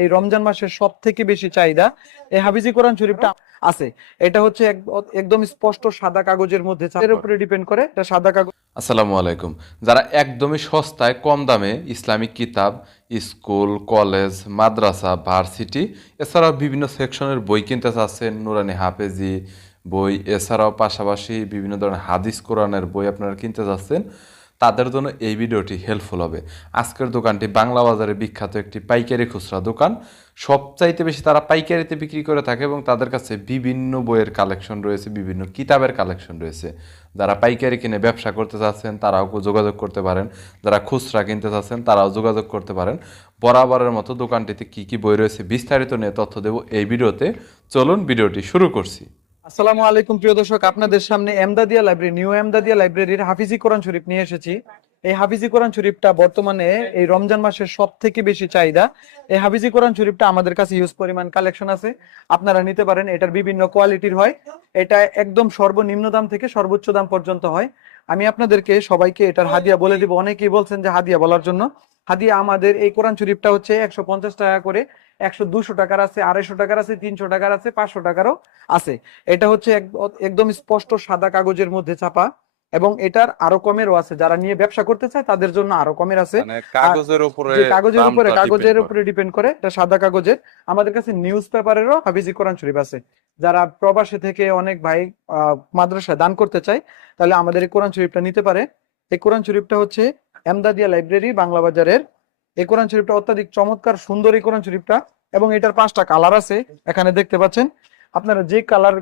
এই রমজান মাসের সব থেকে বেশি চাহিদা এই হাফিজি কোরআন শরীফটা আছে। এটা হচ্ছে একদম স্পষ্ট সাদা কাগজের মধ্যে, এর উপরে ডিপেন্ড করে এটা সাদা কাগজ। আসসালামু আলাইকুম। যারা একদমই সস্তায় কম দামে ইসলামিক কিতাব, স্কুল, কলেজ, মাদ্রাসা, ভার্সিটি এছাড়াও বিভিন্ন সেকশনের বই কিনতে চাচ্ছেন, নুরানি হাফেজি বই এছাড়াও পাশাপাশি বিভিন্ন ধরনের হাদিস কোরআনের বই আপনারা কিনতে চাচ্ছেন, তাদের জন্য এই ভিডিওটি হেল্পফুল হবে। আজকের দোকানটি বাংলা বাজারে বিখ্যাত একটি পাইকারি খুচরা দোকান। সবচাইতে বেশি তারা পাইকারিতে বিক্রি করে থাকে এবং তাদের কাছে বিভিন্ন বইয়ের কালেকশন রয়েছে, বিভিন্ন কিতাবের কালেকশন রয়েছে। যারা পাইকারি কিনে ব্যবসা করতে চাচ্ছেন তারাও যোগাযোগ করতে পারেন, যারা খুচরা কিনতে চাচ্ছেন তারাও যোগাযোগ করতে পারেন। বরাবরের মতো দোকানটিতে কি কি বই রয়েছে বিস্তারিত নিয়ে তথ্য দেব এই ভিডিওতে। চলুন ভিডিওটি শুরু করছি। আসসালামু আলাইকুম প্রিয় দর্শক, আপনাদের সামনে এমদাদিয়া লাইব্রেরি, নিউ এমদাদিয়া লাইব্রেরির হাফিজি কোরআন শরীফ নিয়ে এসেছি। এই হাফিজি কোরআন শরীফটা বর্তমানে এই রমজান মাসের সব থেকে বেশি চাহিদা। এই হাফিজি কোরআন শরীফটা আমাদের কাছে হিউজ পরিমাণ কালেকশন আছে, আপনারা নিতে পারেন। এটার বিভিন্ন কোয়ালিটির হয়, এটা একদম সর্বনিম্ন দাম থেকে সর্বোচ্চ দাম পর্যন্ত হয়। আমি আপনাদেরকে সবাইকে এটার হাদিয়া বলে দিব। অনেকেই বলছেন যে হাদিয়া বলার জন্য। হাদিয়া আমাদের এই কোরআন শরীফটা হচ্ছে 150 টাকা করে, 200 টাকার আছে, 250 টাকার আছে, 300 টাকার আছে, 500 টাকারও আছে। এটা হচ্ছে একদম স্পষ্ট সাদা কাগজের মধ্যে ছাপা, এবং এটার আরো কমেরও আছে। যারা নিয়ে ব্যবসা করতে চায় তাদের জন্য আরো কমের আছে। মানে কাগজের উপরে কাগজের উপরে ডিপেন্ড করে, এটা সাদা কাগজের। আমাদের কাছে নিউজ পেপারেরও হাফিজি কোরআন শরীফ আছে। যারা প্রবাসী থেকে অনেক ভাই মাদ্রাসায় দান করতে চায়, তাহলে আমাদের এই কোরআন শরীফটা নিতে পারে। এই কোরআন শরীফটা হচ্ছে এমদাদিয়া লাইব্রেরি বাংলা বাজারের। এই কোরআন শরীফটা অত্যাধিক চমৎকার সুন্দর এই কোরআন শরীফটা, এবং এটার 5টা কালার আছে এখানে দেখতে পাচ্ছেন। আপনারা যে কালার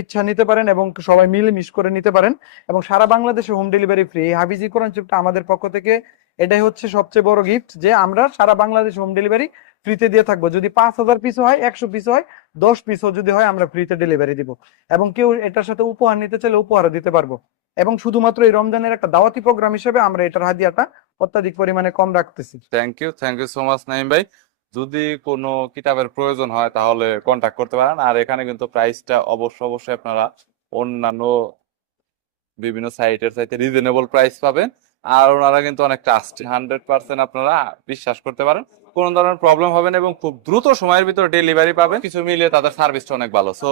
ইচ্ছা নিতে পারেন এবং সবাই মিলে মিশ করে নিতে পারেন, এবং সারা বাংলাদেশে হোম ডেলিভারি ফ্রি। হাফিজি কোরআন শরীফটা আমাদের পক্ষ থেকে এটাই হচ্ছে সবচেয়ে বড় গিফট, যে আমরা সারা বাংলাদেশে হোম ডেলিভারি ফ্রিতে দিয়ে থাকবো। যদি 5,000 পিস হয়, 100 পিস হয়, 10 পিসও যদি হয়, আমরা ফ্রিতে ডেলিভারি দিব। এবং কেউ এটার সাথে উপহার নিতে চাইলে উপহারও দিতে পারবো। এবং শুধুমাত্র এই রমজানের একটা দাওয়াতি প্রোগ্রাম হিসেবে আমরা এটার হাদিয়াটা অত্যাধিক পরিমাণে কম রাখতেছি। Thank you so much Naim ভাই। যদি কোনো কিতাবের প্রয়োজন হয় তাহলে কন্টাক্ট করতে পারেন। আর এখানে কিন্তু প্রাইসটা অবশ্যই আপনারা অন্যান্য বিভিন্ন সাইটের চাইতে রিজনেবল প্রাইস পাবেন। আর ওনারা কিন্তু অনেক ট্রাস্ট, 100% আপনারা বিশ্বাস করতে পারেন, কোনো ধরনের প্রবলেম হবে না এবং খুব দ্রুত সময়ের ভিতরে ডেলিভারি পাবেন। কিছু মিলিয়ে তাদের সার্ভিসটা অনেক ভালো। সো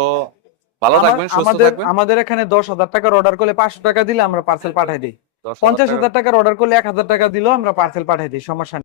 ভালো থাকবেন, সুস্থ থাকবেন। আমাদের এখানে 10,000 টাকার অর্ডার করলে 500 টাকা দিলে আমরা পার্সেল পাঠাই দিই। 10,000 টাকা 50,000 টাকার অর্ডার করলে 1,000 টাকা দিলেও আমরা পার্সেল পাঠাই দিই, সমস্যা নেই।